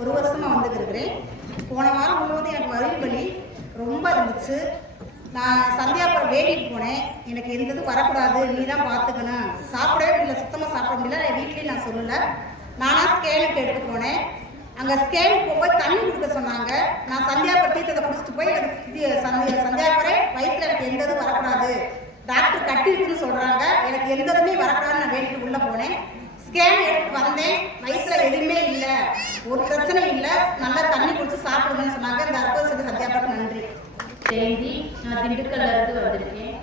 ஒரு வருஷமா வந்துருக்கிறேன் போன வாரம் முழுவதும் எனக்கு வரும் வலி ரொம்ப இருந்துச்சு. நான் சந்தியாபுரம் வேண்டிட்டு போனேன். எனக்கு எந்த வரக்கூடாது. நீ தான் பார்த்துக்கணும் சாப்பிடவே முடியல. சுத்தமாக சாப்பிட முடியல. என் வீட்லேயும் நான் சொல்லலை. நானாக ஸ்கேனுக்கு எடுத்து போனேன். அங்கே ஸ்கேனுக்கு போகும்போது தண்ணி கொடுக்க சொன்னாங்க. நான் சந்தியாபுரம் தீர்த்தத்தை குடிச்சிட்டு போய் எனக்கு இது சந்தியா சந்தியாபுரம் வயிற்றுல எனக்கு எந்த இதுவும் வரக்கூடாது. டாக்டர் கட்டி இருக்குன்னு சொல்கிறாங்க எனக்கு எந்த இதுவுமே வரக்கூடாதுன்னு நான் வேண்டிட்டு உள்ளே போனேன். ஸ்கேன் எடுத்து வந்தேன். வயிற்றுல எதுவுமே இல்லை. ஒரு பிரச்சனை இல்லை. நல்லா தண்ணி குடிச்சு சாப்பிடுங்கன்னு சொன்னாங்க. இந்த அற்புதத்துக்கு சந்தியாபுரம் நன்றி. ஜெயந்தி நான் திண்டுக்கல்ல இருந்து வந்திருக்கேன்.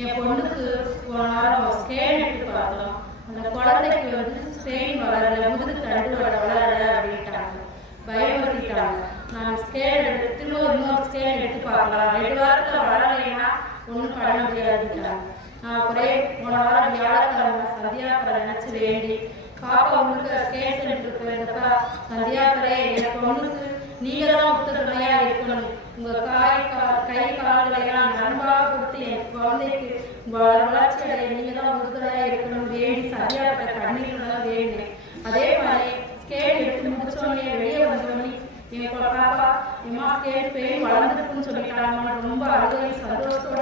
என் பொண்ணுக்கு போன வாரம் ஸ்கேன் எடுத்து பார்த்தோம் அந்த குழந்தைக்கு வந்து ஸ்கேன் வளரல முதுகு தண்டு வளர வளரல அப்படின்ட்டாங்க. பயமுறுத்திட்டாங்க. நான் ஸ்கேன் எடுத்து திரும்ப இன்னொரு ஸ்கேன் எடுத்து பார்க்கலாம். ரெண்டு வாரத்தில் வளரலைன்னா ஒன்றும் பண்ண முடியாதுன்ட்டாங்க. நான் ஒரே போன வாரம் வியாழக்கிழமை சந்தியாக்கிற நினச்சி வேண்டி பாப்பா உங்களுக்கு ஸ்கேன் சென்டருக்கு போயிருந்தப்ப சந்தியாபுரே என் பொண்ணுக்கு நீங்க தான் உத்தரவுலையா இருக்கணும். உங்க காய் கை கால்களை எல்லாம் நண்பாக கொடுத்து என் குழந்தைக்கு வளர்ச்சி அடைய நீங்க தான் உறுதுணையா இருக்கணும் வேண்டி சரியாப்பட்ட கண்ணீர் தான் வேண்டினேன். அதே மாதிரி ஸ்கேட் எடுத்து முடிச்சோடனே வெளியே வந்தோடனே என் பாப்பா எம்மா ஸ்கேட் பெயின் வளர்ந்துருக்குன்னு சொல்லிட்டாங்க ரொம்ப அழுகை சந்தோஷத்தோட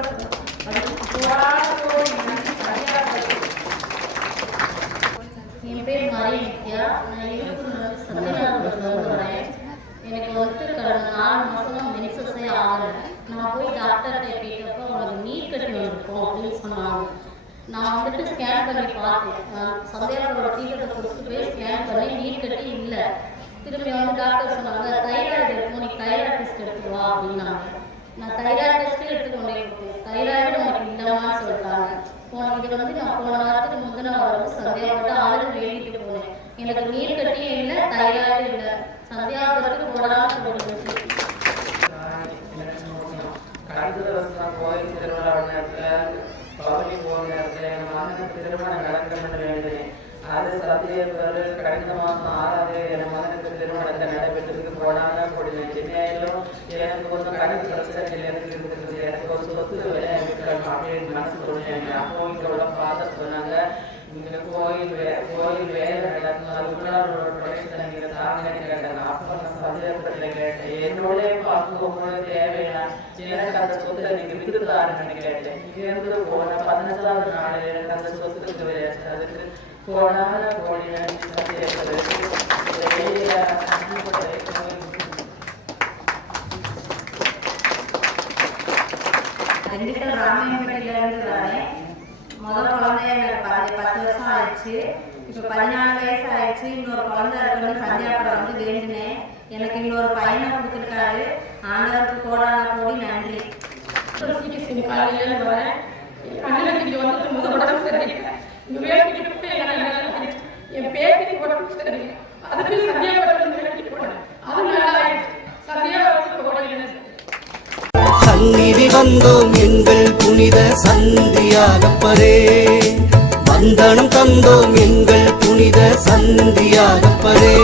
என் பேர் மரிய நித்யா நான் இழுப்புல சத்யநாதபுரத்தில் எனக்கு வந்து கடந்த நாலு மாசமா மென்சஸே ஆகலை. நான் போய் டாக்டர்கிட்ட கேட்டப்போ உங்களுக்கு நீர் கட்டி வந்திருக்கும் அப்படின்னு சொன்னாங்க. நான் வந்துட்டு ஸ்கேன் பண்ணி பார்த்தேன். நான் சந்தேகத்தோட தீவிரத்தை கொடுத்து போய் ஸ்கேன் பண்ணி நீர் கட்டி இல்லை. திரும்பி வந்து டாக்டர் சொன்னாங்க தைராய்டு இருக்கும் நீ தைராய்டு டெஸ்ட் எடுத்துட்டு வா அப்படின்னாங்க. நான் தைராய்டு டெஸ்ட் எடுத்து கொண்டே கொடுத்தேன். தைராய்டு உனக்கு இல்லைன்னு சொல்லிட்டாங்க. போன இது வந்து நான் போன வாரத்துக்கு முந்தின வாரம் வந்து சந்தியாபுரத்தை ஆளுநர் வேண்டிட்டு போனேன். எனக்கு நீர் கட்டி சந்தியாபுரத்துக்கு போடாமல் போடுறது கடந்த வருஷம் கோயில் திருவிழா நேரத்தில் பவனி போன நேரத்தில் என் மகனுக்கு திருமணம் நடக்கணும்னு வேண்டினேன் அது சத்தியவர் கடந்த மாதம் ஆறாவது என் மகனுக்கு திருமணத்தை நடைபெற்றிருக்கு போனாங்க கூடிய சென்னையிலும் எனக்கு கொஞ்சம் கணக்கு பிரச்சனை எனக்கு இருக்குது எனக்கு ஒரு சொத்து விலை விற்கணும் அப்படின்னு மனசு தோணுச்சு அப்போ இங்கே உள்ள பார்த்து சொன்னாங்க இங்க கோயில் வே கோயில் வேலை நடக்கும் அதுக்குள்ள ஒரு பிரச்சனை நீங்க தாங்கன்னு கேட்டாங்க அப்போ கேட்டேன் என்னோட பார்க்கும்போது தேவையா எனக்கு அந்த சொத்தை நீங்க வித்துதாருன்னு கேட்டேன் இங்கிருந்து போன பதினஞ்சாவது நாள் எனக்கு அந்த சொத்துக்கு விளையாச்சு அதுக்கு இருந்து முதல் குழந்தைய எனக்கு பத்து வருஷம் ஆயிடுச்சு இப்போ பதினாலு வயசு ஆயிடுச்சு இன்னொரு குழந்தை இருக்குன்னு சந்தியாபுரம் வந்து வேண்டினேன். எனக்கு இன்னொரு பையனை கொடுத்துருக்காரு. ஆண்டவருக்கு கோடான கோடி நன்றி. காலையில வரேன். அண்ணனுக்கு இங்க வந்துட்டு முத உடம்பு சரியில்லை. இங்க வேண்டிட்டு போய் எங்க அண்ணன் வந்துச்சு. என் பேத்திக்கு உடம்பு சரியில்லை. அதுக்கு சந்தியாபுரத்துல வேண்டிட்டு போனேன். அது நல்லா ஆயிடுச்சு சந்தியாபுரத்துக்கு ஓடினேன் சந்நிதி வந்தோம் எங்கள் புனித சந்தியாகப்பரே வந்தனம் தந்தோம் எங்கள் சந்தியாகப்பதே